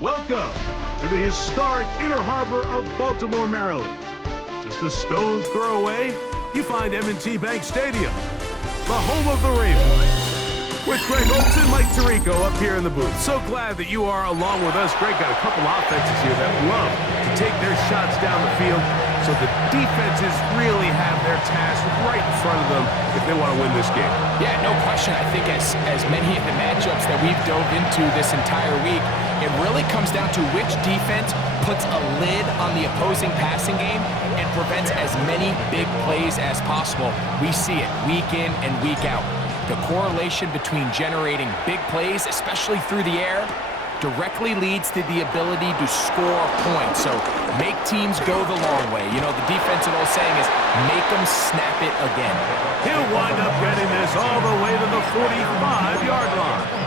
Welcome to the historic Inner Harbor of Baltimore, Maryland. Just a stone's throw away, you find M&T Bank Stadium, the home of the Ravens. With Greg Olson, Mike Tirico up here in the booth. So glad that you are along with us. Greg got a couple offenses here that love to take their shots down the field, so the defenses really have their task right in front of them if they want to win this game. Yeah, no question. I think as many of the matchups that we've dove into this entire week, it really comes down to which defense puts a lid on the opposing passing game and prevents as many big plays as possible. We see it week in and week out. The correlation between generating big plays, especially through the air, directly leads to the ability to score points. So make teams go the long way. You know, the defensive old saying is make them snap it again. He'll wind up getting this all the way to the 45-yard line.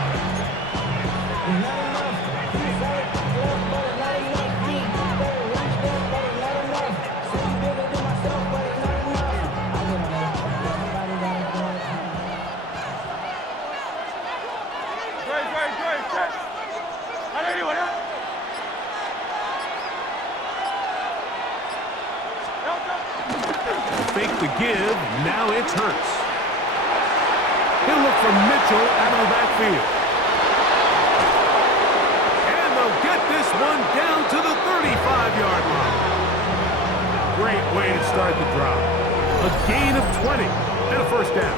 Fake the give, now it's Hurts. He'll look for Mitchell out of the backfield. And they'll get this one down to the 35-yard line. Great way to start the drive. A gain of 20 and a first down.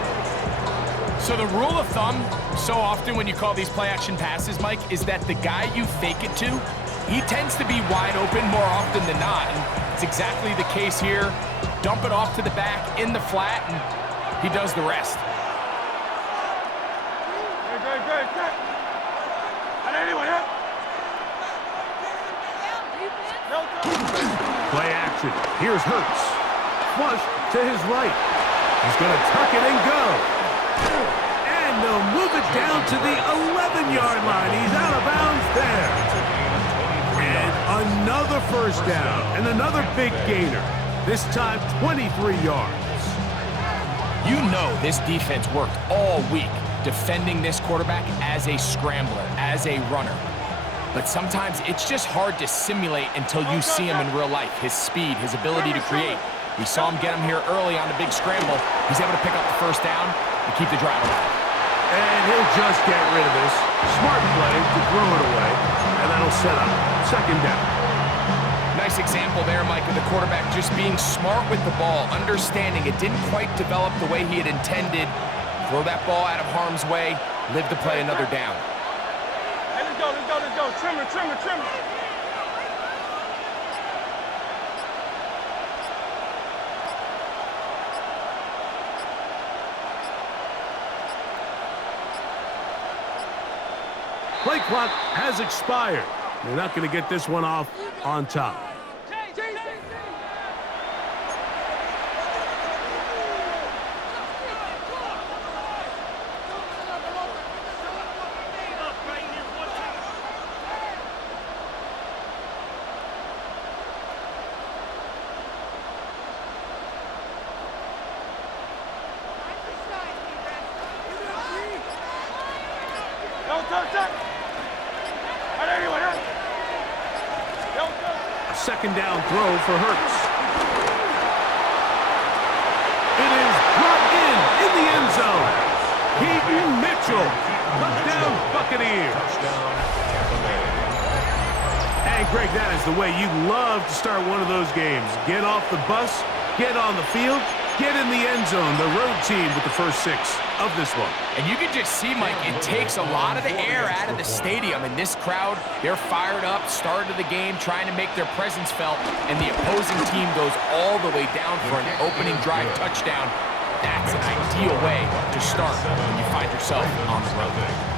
So the rule of thumb, so often when you call these play-action passes, Mike, is that the guy you fake it to, he tends to be wide open more often than not. And it's exactly the case here. Dump it off to the back in the flat, and he does the rest. Play action. Here's Hurts. Flush to his right. He's going to tuck it and go. And they'll move it down to the 11-yard line. He's out of bounds there. And another first down and another big gainer. This time 23 yards. You know this defense worked all week defending this quarterback as a scrambler, as a runner. But sometimes it's just hard to simulate until you see him in real life. His speed, his ability to create. We saw him get him here early on a big scramble. He's able to pick up the first down and keep the drive alive. And he'll just get rid of this. Smart play to throw it away. And that'll set up second down. Nice example there, Mike, of the quarterback just being smart with the ball, understanding it didn't quite develop the way he had intended. Throw that ball out of harm's way, live to play another down. Hey, let's go. Trimmer. Play clock has expired. They're not going to get this one off on top. A second down throw for Hurts. It is brought in the end zone. Keaton Mitchell, touchdown Buccaneers. And Greg, that is the way you love to start one of those games. Get off the bus, get on the field, get in the end zone. The road team with the first 6 of this one. And you can just see, Mike, it takes a lot of the air out of the stadium. And this crowd, they're fired up, start of the game, trying to make their presence felt. And the opposing team goes all the way down for an opening drive touchdown. That's an ideal way to start when you find yourself on the road.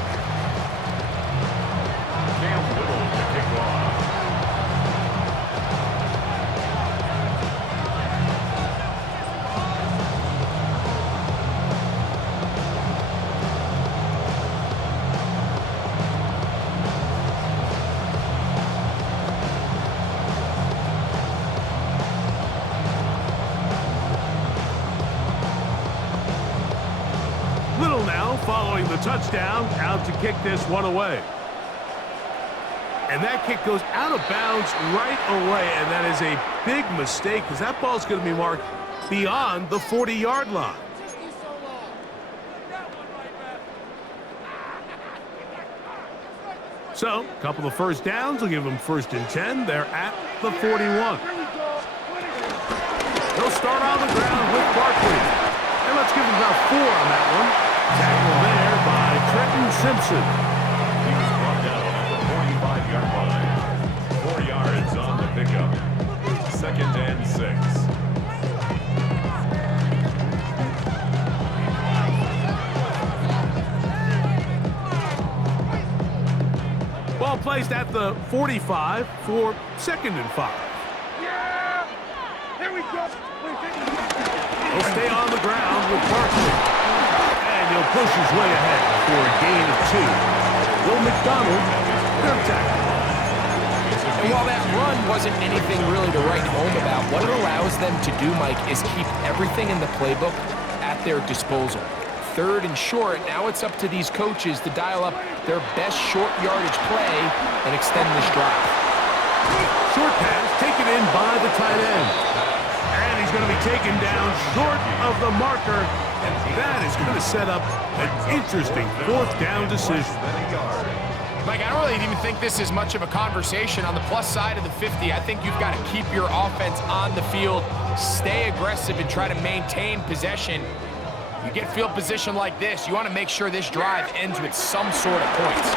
the touchdown, out to kick this one away. And that kick goes out of bounds right away, and that is a big mistake because that ball's going to be marked beyond the 40-yard line. So, a couple of first downs will give them 1st and 10. They're at the 41. They'll start on the ground with Barkley. And let's give them about 4 on that one. Tackle there by Trenton Simpson. He was brought down at the 45-yard line. 4 yards on the pickup. 2nd and 6. Ball placed at the 45 for 2nd and 5. Yeah! Here we go! He'll stay on the ground with Barkley. And he'll push his way ahead for a gain of 2. Will McDonald, their tackle. And while that run wasn't anything really to write home about, what it allows them to do, Mike, is keep everything in the playbook at their disposal. 3rd and short, now it's up to these coaches to dial up their best short yardage play and extend this drive. Short pass taken in by the tight end. And he's going to be taken down short of the marker. And that is going to set up an interesting 4th down decision. Mike, I don't really even think this is much of a conversation. On the plus side of the 50, I think you've got to keep your offense on the field, stay aggressive, and try to maintain possession. You get field position like this, you want to make sure this drive ends with some sort of points.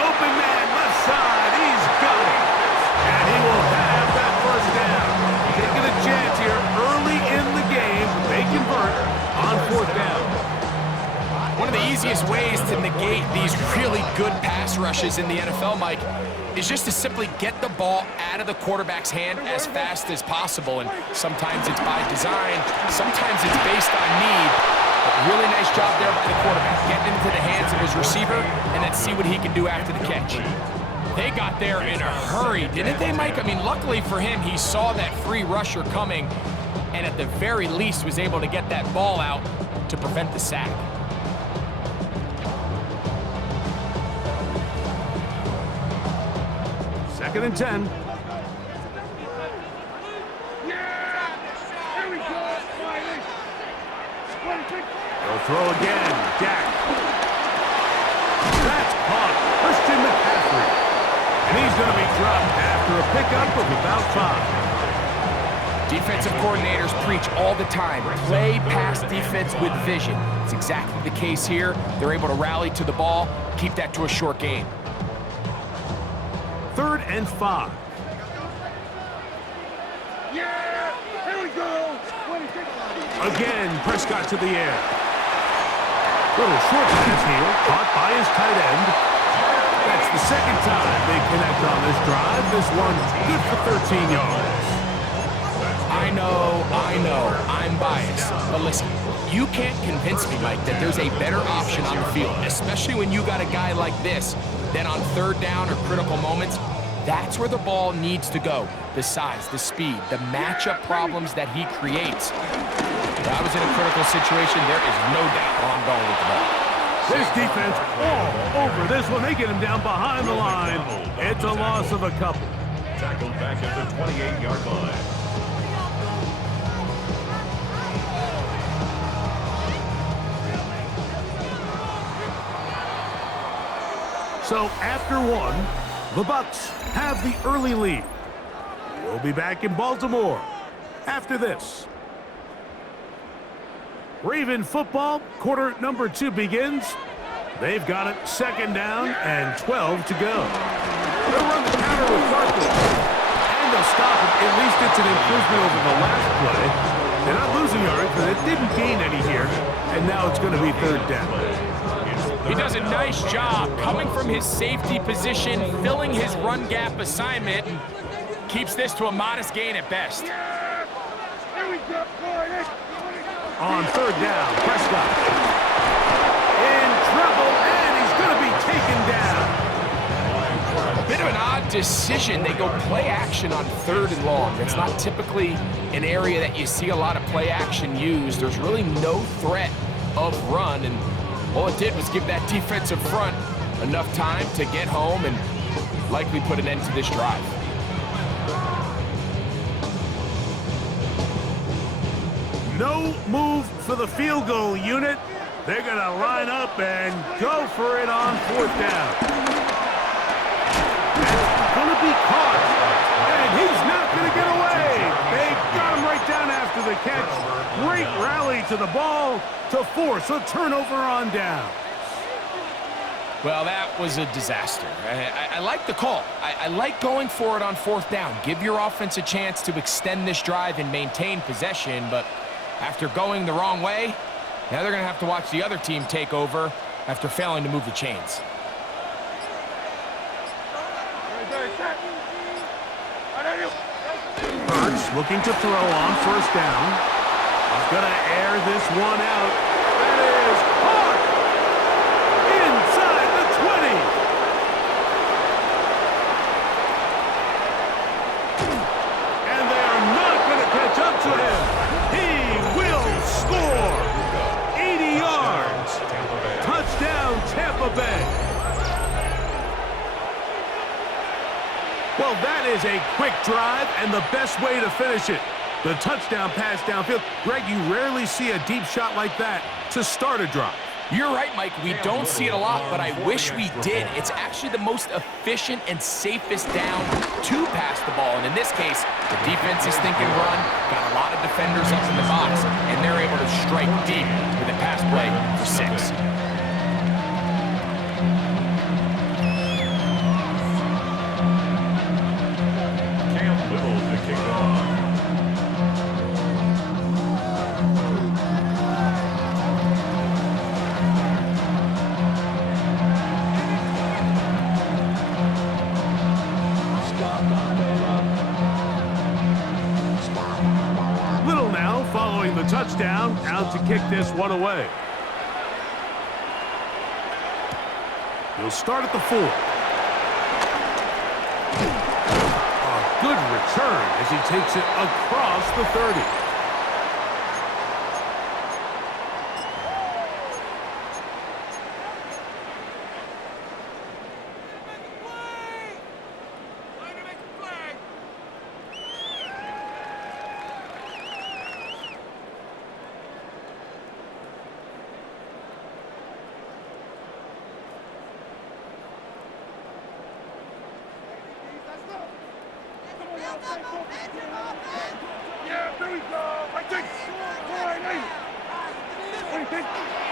Open man, left side, he's got it. And he will have that 1st down. Taking a chance here early in the game. They convert on 4th down. One of the easiest ways to negate these really good pass rushes in the NFL, Mike, is just to simply get the ball out of the quarterback's hand as fast as possible. And sometimes it's by design, sometimes it's based on need. But really nice job there by the quarterback, getting into the hands of his receiver and then see what he can do after the catch. They got there in a hurry, didn't they, Mike? I mean, luckily for him, he saw that free rusher coming and at the very least was able to get that ball out to prevent the sack. Second and 10. They'll throw again. Dak. That's caught. Christian McCaffrey. And he's going to be dropped after a pickup of about 5. Defensive coordinators preach all the time, play pass defense with vision. It's exactly the case here. They're able to rally to the ball, keep that to a short game. 3rd and 5. Yeah! Here we go! Again, Prescott to the air. Little short pass here, caught by his tight end. That's the 2nd time they connect on this drive. This one good for 13 yards. I know, I'm biased. But listen, you can't convince me, Mike, that there's a better option on the field, especially when you got a guy like this. Then on 3rd down or critical moments, that's where the ball needs to go. The size, the speed, the matchup problems that he creates. If I was in a critical situation, there is no doubt where I'm going with the ball. This defense all over this one. They get him down behind the line. It's a loss of a couple. Tackled back at the 28-yard line. So after 1, the Bucs have the early lead. We'll be back in Baltimore after this. Raven football, quarter number 2 begins. They've got it 2nd down and 12 to go. They'll run the counter with Barkley. And they'll stop it. At least it's an improvement over the last play. They're not losing yards, but it didn't gain any here. And now it's going to be 3rd down. He does a nice job coming from his safety position, filling his run gap assignment, and keeps this to a modest gain at best. Here we go! On 3rd down, Prescott in trouble, and he's going to be taken down. A bit of an odd decision. They go play action on 3rd and long. That's not typically an area that you see a lot of play action used. There's really no threat of run, and All it did was give that defensive front enough time to get home and likely put an end to this drive. No move for the field goal unit. They're going to line up and go for it on 4th down. It's going to be caught, and he's not going to get away. They got him right down after the catch. Great rally to the ball to force a turnover on down. Well, that was a disaster. I like the call. I like going for it on 4th down. Give your offense a chance to extend this drive and maintain possession, but after going the wrong way, now they're going to have to watch the other team take over after failing to move the chains. Hurts looking to throw on 1st down. He's going to air this one out. That is caught inside the 20. And they are not going to catch up to him. He will score. 80 yards. Touchdown, Tampa Bay. Well, that is a quick drive and the best way to finish it. The touchdown pass downfield. Greg, you rarely see a deep shot like that to start a drive. You're right, Mike. We don't see it a lot, but I wish we did. It's actually the most efficient and safest down to pass the ball. And in this case, the defense is thinking run, got a lot of defenders up in the box, and they're able to strike deep with a pass play for 6. The touchdown, out to kick this one away. He'll start at the 4. A good return as he takes it across the 30.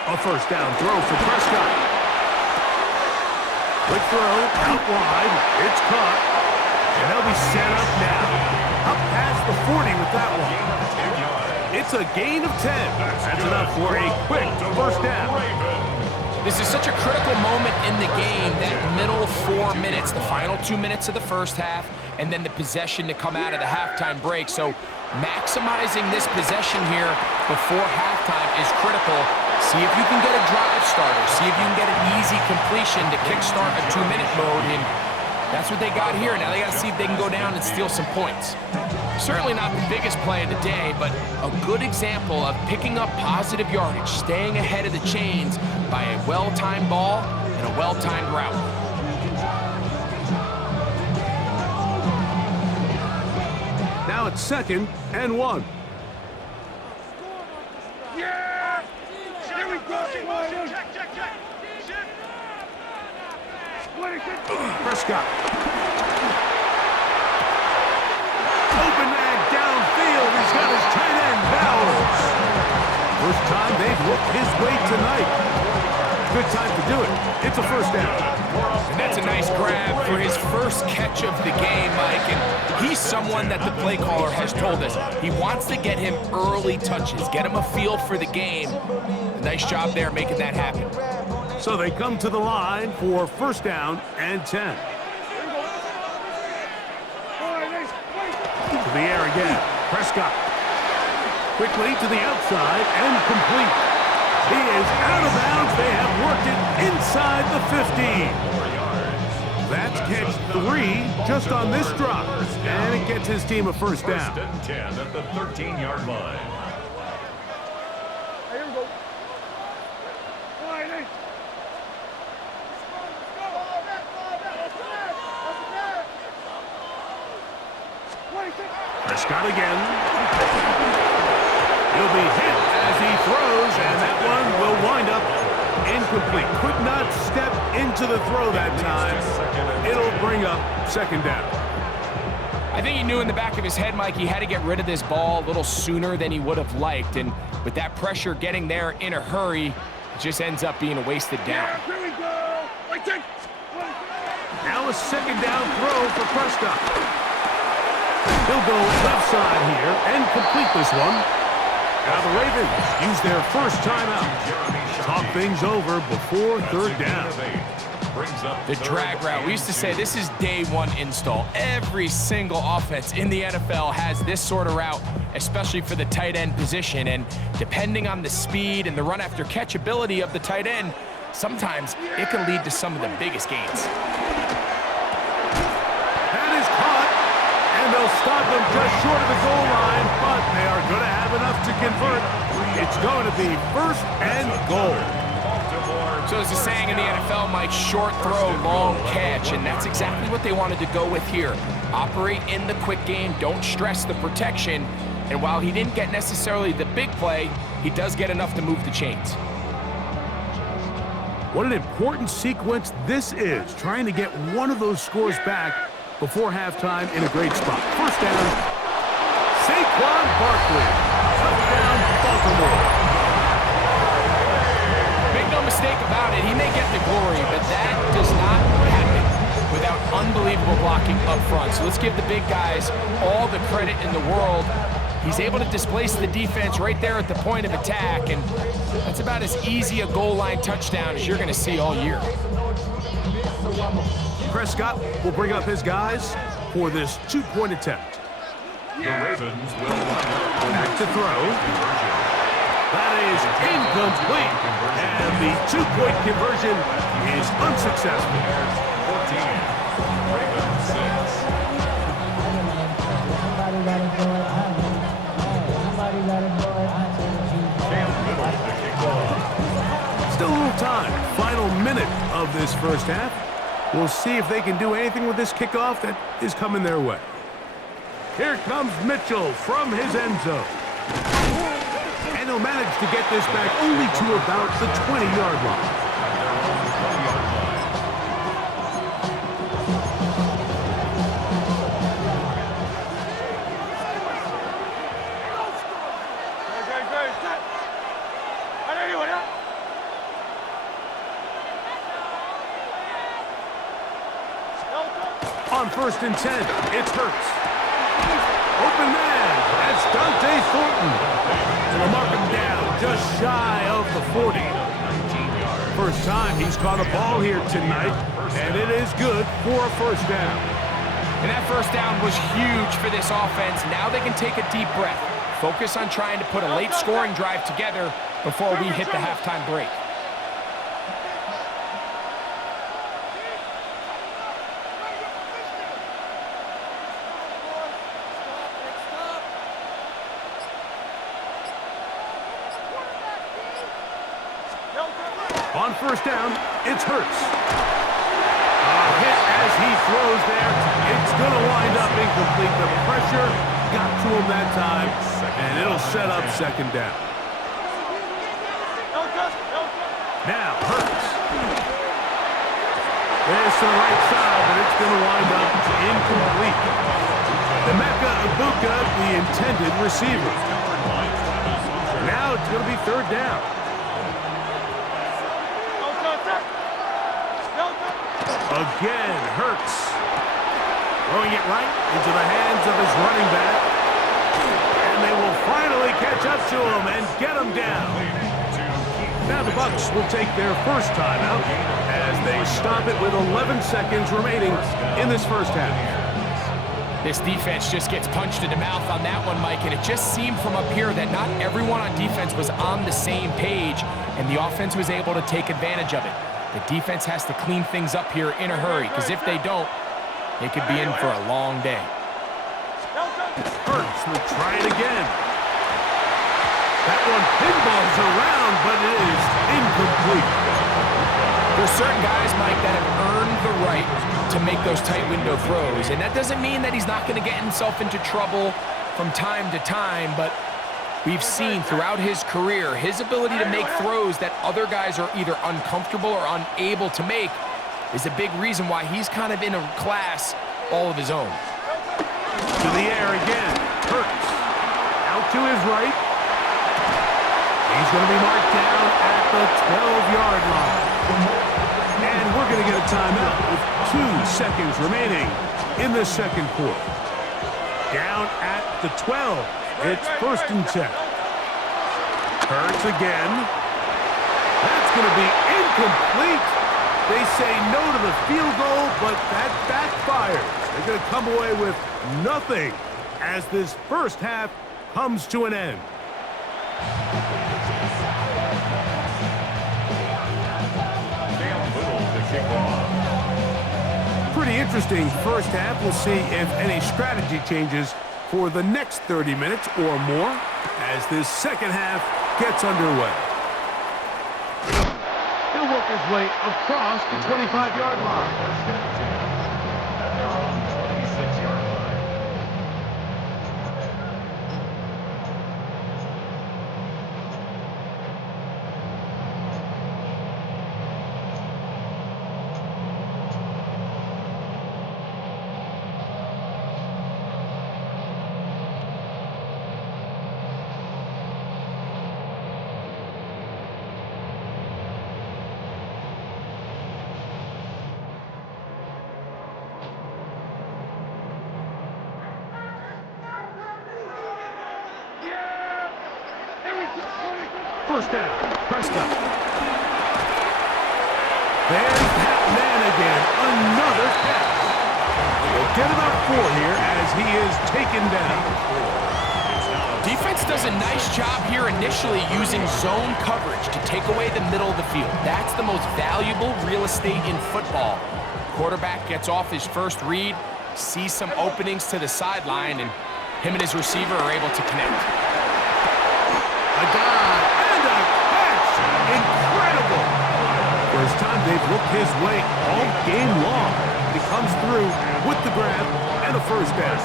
A 1st down throw for Prescott. Quick throw, out wide. It's caught. And they'll be set up now. Up past the 40 with that one. It's a gain of 10. That's enough for a quick 1st down. This is such a critical moment in the game, that middle 4 minutes, the final 2 minutes of the 1st half, and then the possession to come out of the halftime break. So maximizing this possession here before halftime is critical. See if you can get a drive starter. See if you can get an easy completion to kickstart a 2-minute mode. And that's what they got here. Now they got to see if they can go down and steal some points. Certainly not the biggest play of the day, but a good example of picking up positive yardage, staying ahead of the chains by a well-timed ball and a well-timed route. Now it's 2nd and 1. Yeah! Here we go! Check. Prescott. Open man downfield. He's got his tight end, Bowers. First time they've looked his way tonight. Good time to do it. It's a 1st down. And that's a nice grab for his first catch of the game, Mike. And he's someone that the play caller has told us he wants to get him early touches, get him a feel for the game. Nice job there making that happen. So they come to the line for 1st down and 10. To the air again. Prescott. Quickly to the outside and complete. He is out of bounds. They have worked it inside the 15. That's catch 3 just on this drop. And it gets his team a 1st down. 1st and 10 at the 13-yard line. Here we go. All right, Prescott again. He'll be hit as he throws, and that one will wind up incomplete. Could not step into the throw that time. It'll bring up second down. I think he knew in the back of his head, Mike, he had to get rid of this ball a little sooner than he would have liked. And with that pressure getting there in a hurry, it just ends up being a wasted down. Here we go. Now a second down throw for Prescott. He'll go left side here and complete this one. Now the Ravens use their first timeout. Talk things over before third down. The drag route. We used to say this is day one install. Every single offense in the NFL has this sort of route, especially for the tight end position. And depending on the speed and the run after catch ability of the tight end, sometimes it can lead to some of the biggest gains. That is caught, and they'll stop them just short of the goal line, but they are going to have enough to convert. It's going to be first and goal. So there's a saying in the NFL, Mike, short throw, long catch, and that's exactly what they wanted to go with here. Operate in the quick game, don't stress the protection, and while he didn't get necessarily the big play, he does get enough to move the chains. What an important sequence this is, trying to get one of those scores back before halftime in a great spot. First down, Saquon Barkley. Touchdown, Baltimore. Make no mistake about it, he may get the glory, but that does not happen without unbelievable blocking up front. So let's give the big guys all the credit in the world. He's able to displace the defense right there at the point of attack, and that's about as easy a goal line touchdown as you're going to see all year. Prescott will bring up his guys for this two-point attempt. The Ravens will Back to throw. That is incomplete, and the two-point conversion is unsuccessful. 14. Ravens 6. Still a little time. Final minute of this first half. We'll see if they can do anything with this kickoff that is coming their way. Here comes Mitchell from his end zone. And he'll manage to get this back only to about the 20-yard line. On 1st and 10, it's Hurts. Open man, that's Dante Thornton. And they'll mark him down just shy of the 40. First time he's caught a ball here tonight, and it is good for a first down. And that first down was huge for this offense. Now they can take a deep breath. Focus on trying to put a late scoring drive together before we hit the halftime break. On first down, it's Hurts. A hit as he throws there. It's going to wind up incomplete. The pressure got to him that time, and it'll set up second down. Now, Hurts. There's to the right side, but it's going to wind up incomplete. Emeka Ibuka, the intended receiver. Now it's going to be third down. Again, Hurts. Throwing it right into the hands of his running back. And they will finally catch up to him and get him down. Now the Bucs will take their first timeout as they stop it with 11 seconds remaining in this first half. This defense just gets punched in the mouth on that one, Mike, and it just seemed from up here that not everyone on defense was on the same page, and the offense was able to take advantage of it. The defense has to clean things up here in a hurry, because if they don't, they could be in for a long day. Hurts will try it again. That one pinballs around, but it is incomplete. There's certain guys, Mike, that have earned the right to make those tight window throws. And that doesn't mean that he's not going to get himself into trouble from time to time, but we've seen throughout his career his ability to make throws that other guys are either uncomfortable or unable to make is a big reason why he's kind of in a class all of his own. To the air again. Hurts. Out to his right. He's going to be marked down at the 12-yard line. And we're going to get a timeout with 2 seconds remaining in the second quarter. Down at the 12. It's 1st and 10. Hurts again. That's going to be incomplete. They say no to the field goal, but that backfires. They're going to come away with nothing as this first half comes to an end. Pretty interesting first half. We'll see if any strategy changes for the next 30 minutes or more as this second half gets underway. He'll work his way across the 25-yard line. First down, Prescott. There's that man again, another catch. We'll get about 4 here as he is taken down. Defense does a nice job here initially using zone coverage to take away the middle of the field. That's the most valuable real estate in football. Quarterback gets off his first read, sees some openings to the sideline, and him and his receiver are able to connect. A dive and a catch. Incredible. First time they've looked his way all game long. He comes through with the grab and a first down.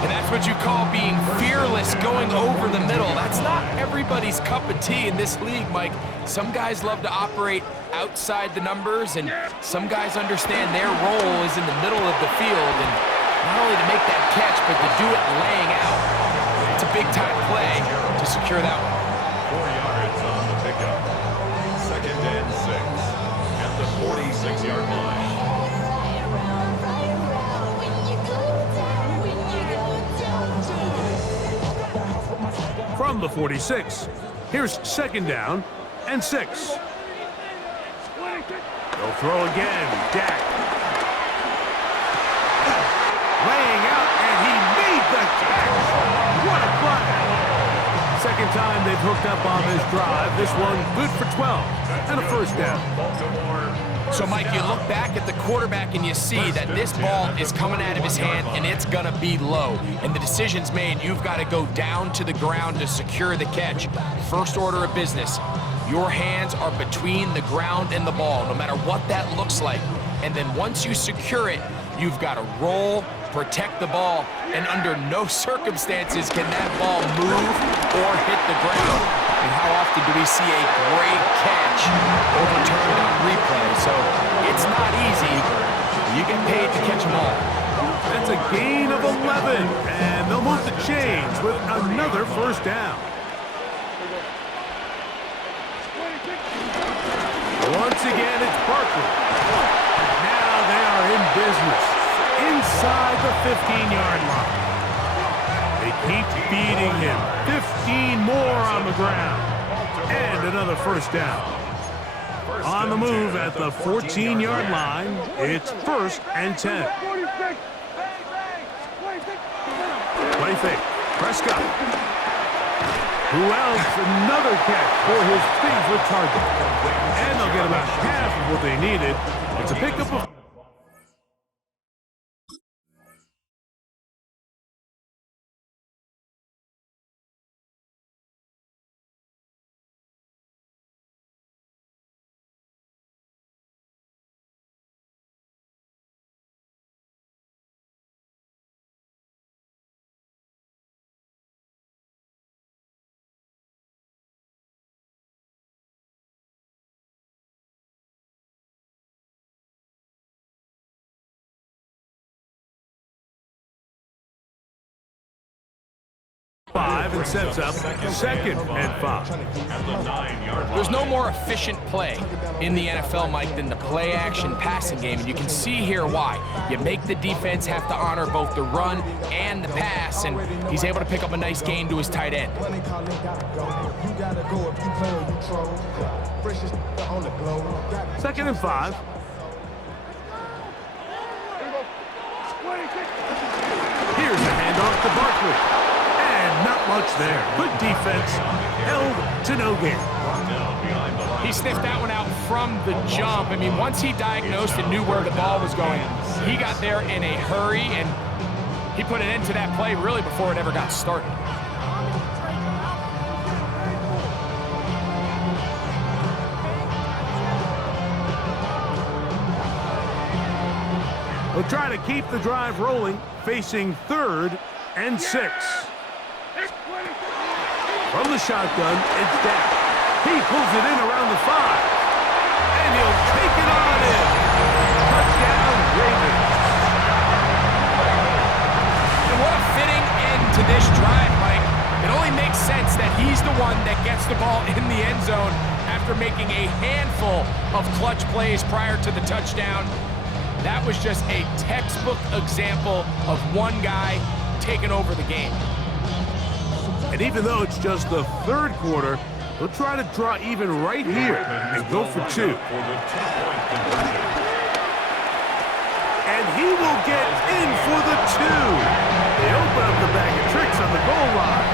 And that's what you call being fearless, going over the middle. That's not everybody's cup of tea in this league, Mike. Some guys love to operate outside the numbers, and some guys understand their role is in the middle of the field, and not only to make that catch, but to do it laying out. It's a big-time play to secure that one. 4 yards on the pickup. 2nd and 6 at the 46-yard line. From the 46, here's 2nd down and 6. They'll throw again. Dak. Laying out, and he made the catch. What a play. Second time they've hooked up on this drive. This one good for 12 and a first down. So, Mike, you look back at the quarterback and you see that this ball is coming out of his hand and it's going to be low. And the decision's made. You've got to go down to the ground to secure the catch. First order of business. Your hands are between the ground and the ball, no matter what that looks like. And then once you secure it, you've got to roll, protect the ball, and under no circumstances can that ball move or hit the ground. And how often do we see a great catch overturned on replay? So it's not easy. You get paid to catch them all. That's a gain of 11, and they'll move the chains with another first down. Once again, it's Barkley. Now they are in business inside the 15-yard line. They keep feeding him. 15 more on the ground. And another first down. On the move at the 14-yard line, it's 1st and 10. Play fake. Prescott. Who else? Another catch for his favorite target. And they'll get about half of what they needed. It's a pickup of and sets up 2nd and 5. At the 9-yard line. There's no more efficient play in the NFL, Mike, than the play-action passing game, and you can see here why. You make the defense have to honor both the run and the pass, and he's able to pick up a nice gain to his tight end. 2nd and 5. Here's a handoff to Barkley. And not much there. Good defense. Held to no gain. He sniffed that one out from the jump. I mean, once he diagnosed and knew where the ball was going, he got there in a hurry, and he put an end to that play really before it ever got started. We'll try to keep the drive rolling, facing 3rd and 6. From the shotgun, it's down. He pulls it in around the 5. And he'll take it on in. Touchdown, Ravens. And what a fitting end to this drive, Mike. It only makes sense that he's the one that gets the ball in the end zone after making a handful of clutch plays prior to the touchdown. That was just a textbook example of one guy taking over the game. And even though it's just the 3rd quarter, he'll try to draw even right here and go for 2. And he will get in for the 2. They open up the bag of tricks on the goal line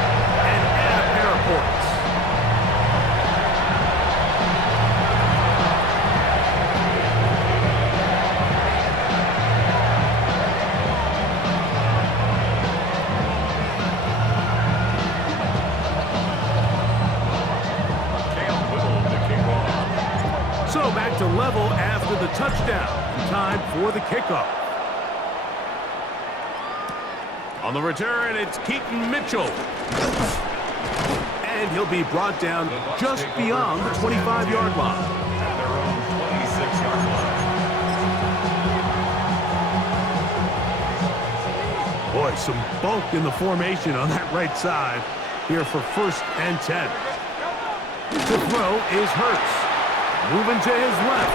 and add a pair of points. So back to level after the touchdown. Time for the kickoff. On the return, it's Keaton Mitchell. And he'll be brought down just beyond the 25-yard line. At their own 26-yard line. Boy, some bulk in the formation on that right side here for 1st and 10. To throw is Hurts. Moving to his left.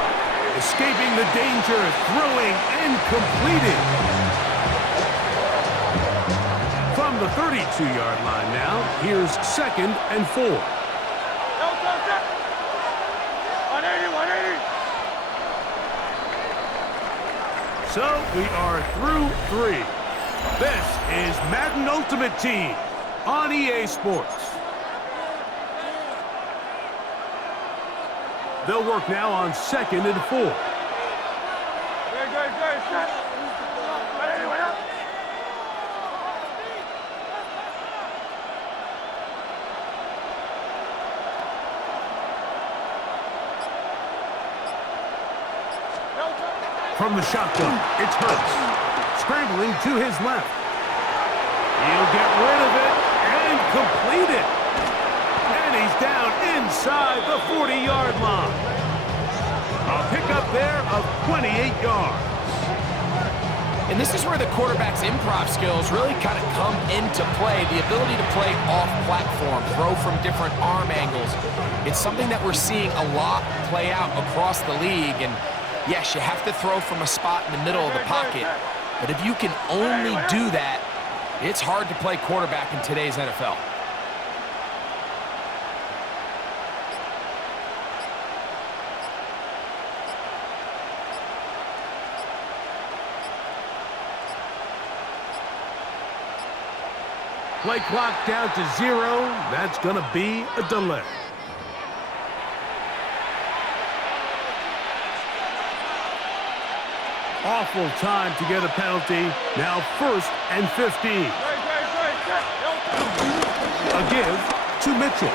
Escaping the danger. Throwing and completing. From the 32-yard line now, here's 2nd and 4. 180, 180. So we are through 3. This is Madden Ultimate Team on EA Sports. They'll work now on 2nd and 4. Good, set. 180, 180. From the shotgun, it's Hurts. Scrambling to his left. He'll get rid of it and complete it. And he's down inside the 40-yard line. A pickup there of 28 yards. And this is where the quarterback's improv skills really kind of come into play. The ability to play off-platform, throw from different arm angles. It's something that we're seeing a lot play out across the league. And yes, you have to throw from a spot in the middle of the pocket. But if you can only do that, it's hard to play quarterback in today's NFL. Play clock down to 0. That's going to be a delay. Awful time to get a penalty. Now 1st and 15. A give to Mitchell.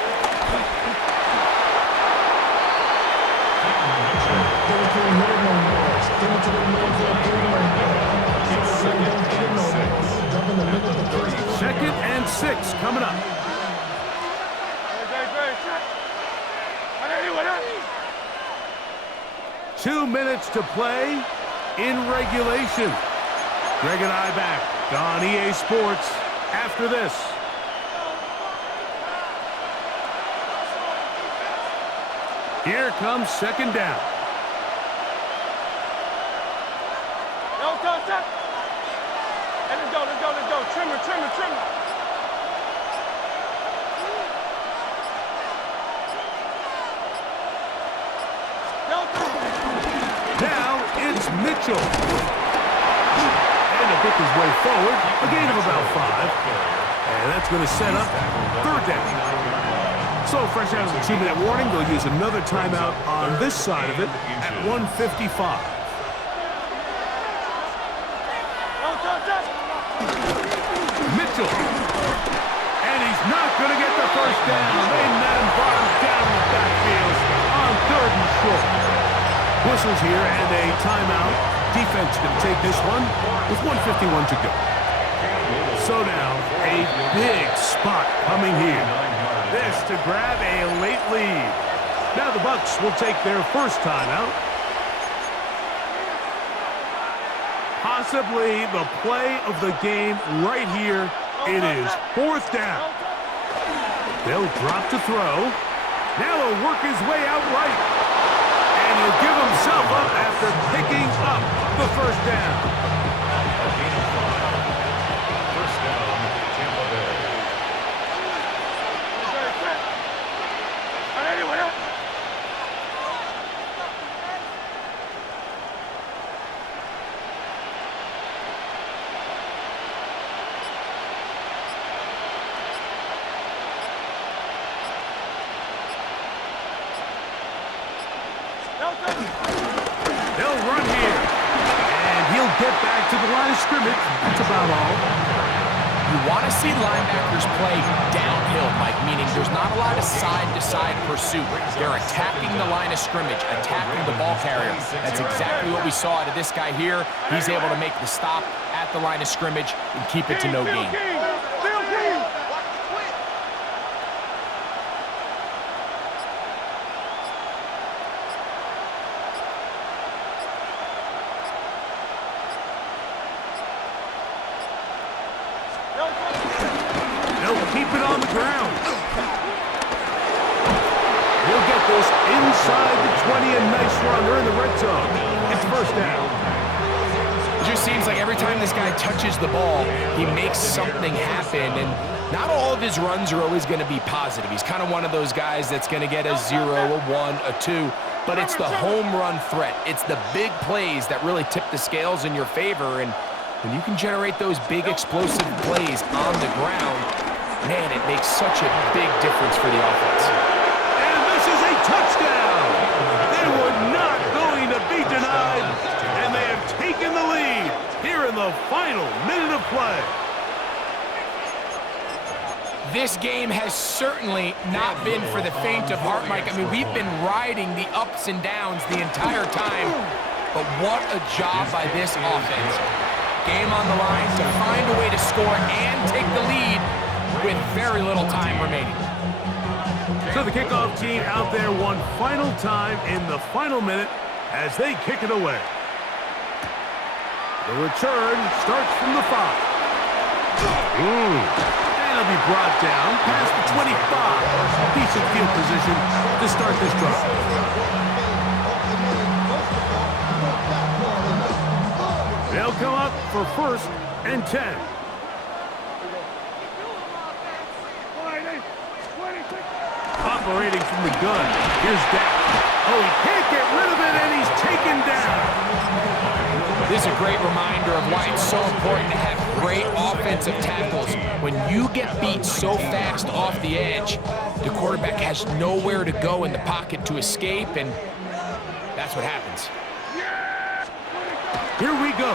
Second and 6 coming up. 2 minutes to play in regulation. Greg and I back on EA Sports after this. Here comes second down. No, stop. Hey, let's go. Trimmer. Now it's Mitchell. And to pick his way forward, a gain of about 5. And that's going to set up third down. So fresh out of the 2-minute warning, they'll use another timeout on this side of it at 1:55. Mitchell. And he's not going to get the first down. They met him bottom down in the backfield on 3rd and short. Whistles here and a timeout. Defense going to take this one with 1:51 to go. So now, a big spot coming here. This to grab a late lead. Now the Bucs will take their first timeout. Possibly the play of the game right here. It is 4th down. They'll drop to throw. Now he'll work his way out right. And he'll give himself up after picking up the first down. First down, Tampa Bay. They'll run here. And he'll get back to the line of scrimmage. That's about all. You want to see linebackers play downhill, Mike, meaning there's not a lot of side-to-side pursuit. They're attacking the line of scrimmage, attacking the ball carrier. That's exactly what we saw out of this guy here. He's able to make the stop at the line of scrimmage and keep it to no gain. They'll keep it on the ground. He'll get this inside the 20, and nice run. They're in the red zone. It's first down. It just seems like every time this guy touches the ball, he makes something happen, and not all of his runs are always going to be positive. He's kind of one of those guys that's going to get a 0, a 1, a 2, but it's the home run threat. It's the big plays that really tip the scales in your favor, and when you can generate those big explosive plays on the ground, man, it makes such a big difference for the offense. And this is a touchdown. They were not going to be denied, and they have taken the lead here in the final minute of play. This game has certainly not been for the faint of heart, Mike. I mean, we've been riding the ups and downs the entire time, but what a job by this offense. Game on the line to find a way to score and take the lead with very little time remaining. So the kickoff team out there one final time in the final minute as they kick it away. The return starts from the 5. And it'll be brought down past the 25. Decent field position to start this drive. They'll come up for 1st and 10. Operating from the gun. Here's Dak. Oh, he can't get rid of it, and he's taken down. This is a great reminder of why it's so important to have great offensive tackles. When you get beat so fast off the edge, the quarterback has nowhere to go in the pocket to escape, and that's what happens. Here we go.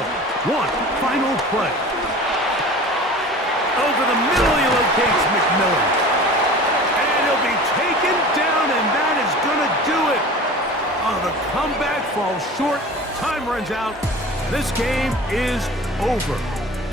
One final play. Over the middle, he locates McMillan. And he'll be taken down, and that is going to do it. Oh, the comeback falls short. Time runs out. This game is over.